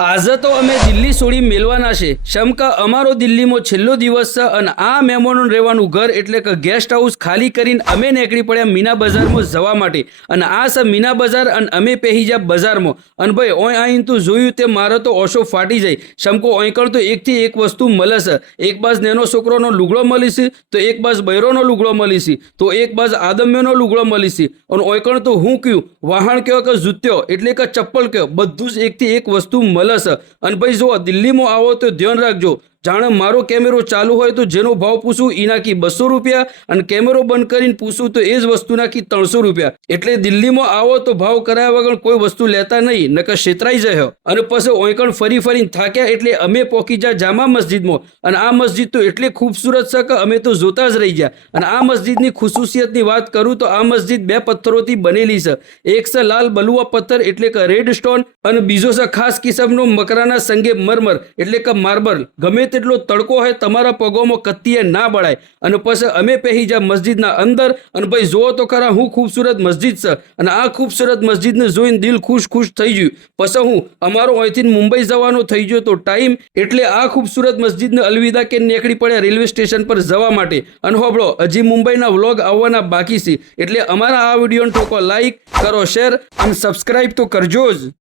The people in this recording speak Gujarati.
આજે તો અમે દિલ્હી છોડી મેળવાના છે શમ કે અમારો દિલ્હીમાં છેલ્લો દિવસ છે અને આ મહેમાનોનું રહેવાનું ઘર એટલે કે ગેસ્ટ હાઉસ ખાલી કરીને અમે નીકળી પડ્યા મીના બજારમાં જવા માટે અને આ છે મીના બજાર અને અમે પહેરી જ્યાં બજારમાં અને ભાઈ ઓય આઈને તું જોયું તે મારો તો ઓછો ફાટી જાય શમકો ઓયકણ તો એકથી એક વસ્તુ મળે છે એક બાજ નેનો છોકરોનો લુગડો મળી છે તો એક બાજ બૈરોનો લુગડો મળી છે તો એક બાજ આદમ્યનો લુગડો મળી છે અને ઓયકણ તો હું કયું વાહણ કયો કે જૂત્યો એટલે કે ચપ્પલ કયો બધું જ એકથી એક વસ્તુ મળે છે અને ભાઈ જો દિલ્હીમાં આવો તો ધ્યાન રાખજો જાણે મારો કેમેરો ચાલુ હોય તો જેનો ભાવ પૂછું એ નાખી 200 રૂપિયા અને કેમેરો બંધ કરીને પૂછું તો એ જ વસ્તુ નાખી 300 રૂપિયા એટલે દિલ્હીમાં આવો તો ભાવ કરાયા વગર કોઈ વસ્તુ લેતા નહીં નકર છેતરાઈ જાય અને પછી ઓયકણ ફરીને થાક્યા એટલે અમે પહોંચી જા જામા મસ્જિદમાં અને આ મસ્જિદ તો એટલી ખૂબસૂરત છે કે અમે તો જોતા જ રહી ગયા અને આ મસ્જિદની ખુસુસિયતની વાત કરું તો આ મસ્જિદ 2 પથ્થરોથી બનેલી છે એક છે લાલ બલુઆ પથ્થર એટલે કે રેડ સ્ટોન અને બીજો છે ખાસ કિસ્મનો મકરાના સંગે મરમર એટલે કે માર્બલ ગમે તેટલો તડકો હોય તમારા પગોમાં કત્તીએ ના બળાય અને પછી અમે પહેરી જા મસ્જિદના અંદર અને ભાઈ જુઓ તો ખરા હું ખૂબસૂરત મસ્જિદ છે અને આ ખૂબસૂરત મસ્જિદને જોઈને દિલ ખુશ થઈ ગયું પછી હું અમારો અહીંથી મુંબઈ જવાનો થઈ ગયો તો ટાઈમ એટલે આ ખૂબસૂરત મસ્જિદને અલવિદા કે નીકળી પડ્યા રેલવે સ્ટેશન પર જવા માટે અને હોબળો હજી મુંબઈના વ્લોગ આવવાના બાકી છે એટલે અમારા આ વિડીયોને ઠોકો લાઈક કરો શેર અને સબસ્ક્રાઈબ તો કરજો જ।